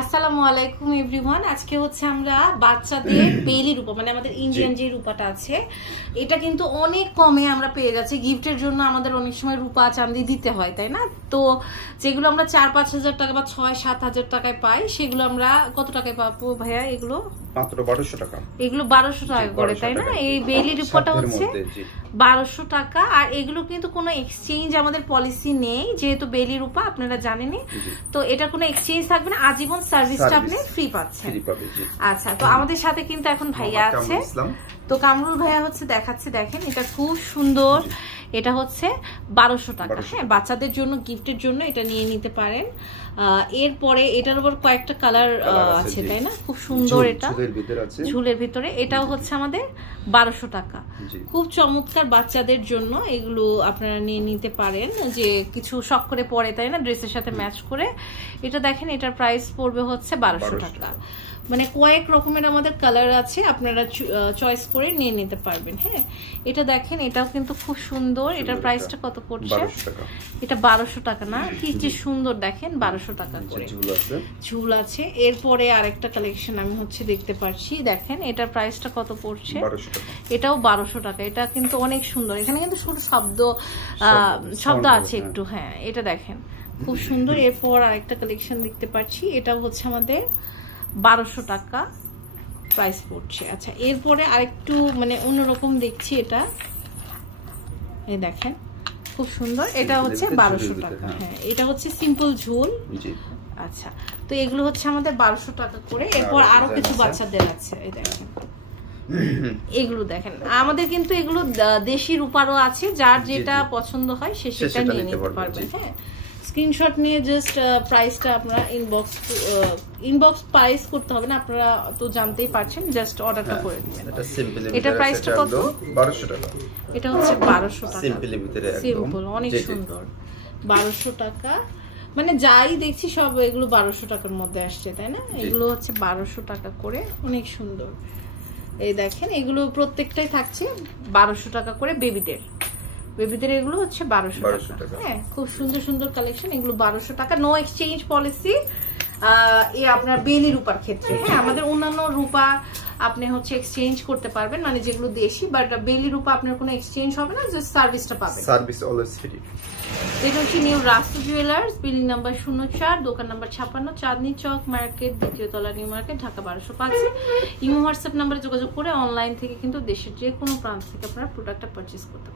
আসসালামু আলাইকুম এভরিওয়ান। আজকে হচ্ছে আমরা বাচ্চাদের বেলি রূপা মানে আমাদের ইন্ডিয়ান যে রূপাটা আছে এটা কিন্তু অনেক কমে আমরা পেয়ে যাচ্ছি। গিফটের জন্য আমাদের অনেক সময় রূপা চাঁদি দিতে হয়, তাই না? তো যেগুলো আমরা 4-5 হাজার টাকা বা 6-7 হাজার টাকায় পাই সেগুলো আমরা কত টাকায় পাবো ভাইয়া? এগুলো মাত্র 1200 টাকা। এগুলো 1200 টাকা করে, তাই না? এই বেলি রূপাটা হচ্ছে 1200 টাকা। আর এগুলো কিন্তু কোনো এক্সচেঞ্জ আমাদের পলিসি নেই, যেহেতু বেলি রূপা আপনারা জানেনই। তো এটা কোনো এক্সচেঞ্জ থাকবে না, আজীবন সার্ভিসটা আপনি ফ্রি পাচ্ছেন। আচ্ছা, তো আমাদের সাথে কিন্তু এখন ভাইয়া আছে। তো কামরুল ভাইয়া হচ্ছে দেখাচ্ছে, দেখেন এটা খুব সুন্দর। এটা হচ্ছে 1200 টাকা। হ্যাঁ, বাচ্চাদের জন্য গিফটের জন্য এটা নিয়ে নিতে পারেন। এরপরে এটার উপর কয়েকটা কালার আছে, তাই না? খুব সুন্দর। এটা ঝুলের ভিতরে, এটাও হচ্ছে আমাদের 1200 টাকা। খুব চমৎকার বাচ্চাদের জন্য এগুলো আপনারা নিয়ে নিতে পারেন, যে কিছু শখ করে পরে, তাই না, ড্রেসের সাথে ম্যাচ করে। এটা দেখেন, এটার প্রাইস পড়বে হচ্ছে 1200 টাকা। মানে কয়েক রকমের আমাদের কালার আছে, আপনারা চয়েস করে নিয়ে নিতে পারবেন। হ্যাঁ, এটা দেখেন, এটাও কিন্তু খুব সুন্দর। এটার প্রাইসটা কত পড়ছে? এটা 1200 টাকা না? কি যে সুন্দর, দেখেন 1200 টাকা করে ঝুল আছে। এরপরে আরেকটা কালেকশন আমি হচ্ছে দেখতে পাচ্ছি, দেখেন এটার প্রাইসটা কত পড়ছে? এটাও 1200 টাকা। এটা কিন্তু অনেক সুন্দর। এখানে কিন্তু শুধু শব্দ আছে একটু। হ্যাঁ, এটা দেখেন খুব সুন্দর। এরপর আরেকটা কালেকশন দেখতে পাচ্ছি, এটাও হচ্ছে আমাদের 1200 টাকা প্রাইস পড়ছে। আচ্ছা, এরপরে আরেকটু মানে অন্যরকম দেখছি, এটা এই দেখেন খুব সুন্দর। এটা হচ্ছে 1200 টাকা। হ্যাঁ, এটা হচ্ছে সিম্পল ঝুল। আচ্ছা, তো এগুলো হচ্ছে আমাদের 1200 টাকা করে। এরপর আরো কিছু বাচ্চাদের আছে, এই দেখেন এগুলো দেখেন। আমাদের কিন্তু এগুলো দেশি রূপারও আছে, যার যেটা পছন্দ হয় সে সেটা নিয়ে নিতে পারবে। হ্যাঁ, স্ক্রিনশট নিয়ে জাস্ট প্রাইসটা আপনারা ইনবক্স প্রাইস করতে হবে না, আপনারা তো জানতেই পারছেন, জাস্ট অর্ডারটা করে দিবেন। এটা প্রাইসটা কত? 1200 টাকা। এটা হচ্ছে 1200 টাকা। সিম্পলের ভিতরে একদম সিম্পল, অনেক সুন্দর। 1200 টাকা মানে যাই দেখছি সব এগুলো 1200 টাকার মধ্যে আসছে, তাই না? এগুলো হচ্ছে 1200 টাকা করে, অনেক সুন্দর। এই দেখেন, এগুলো প্রত্যেকটাই থাকছে 1200 টাকা করে। বেবিদের এগুলো হচ্ছে 1200 টাকা। হ্যাঁ, খুব সুন্দর সুন্দর কালেকশন। এগুলো 1200 টাকা। নো এক্সচেঞ্জ পলিসি আপনার বেলি রূপার ক্ষেত্রে। হ্যাঁ, আমাদের অন্যান্য রূপা আপনি হচ্ছে এক্সচেঞ্জ করতে পারবেন, মানে যেগুলো দেশি, বাট বেলি রূপা আপনার কোনো এক্সচেঞ্জ হবে না, জাস্ট সার্ভিসটা পাবেন। Service always free. এটা হচ্ছে নিউ রাষ্ট্র জুয়েলার্স, বিল্ডিং নাম্বার 04, দোকান নাম্বার 56, চাঁদনী চক মার্কেট, দ্বিতীয় তলা, new market, Dhaka 1205। Imo WhatsApp নাম্বারে যোগাযোগ করে অনলাইন থেকে কিন্তু দেশের যে কোনো প্রান্ত থেকে আপনারা প্রোডাক্টটা পারচেজ করতে পারেন।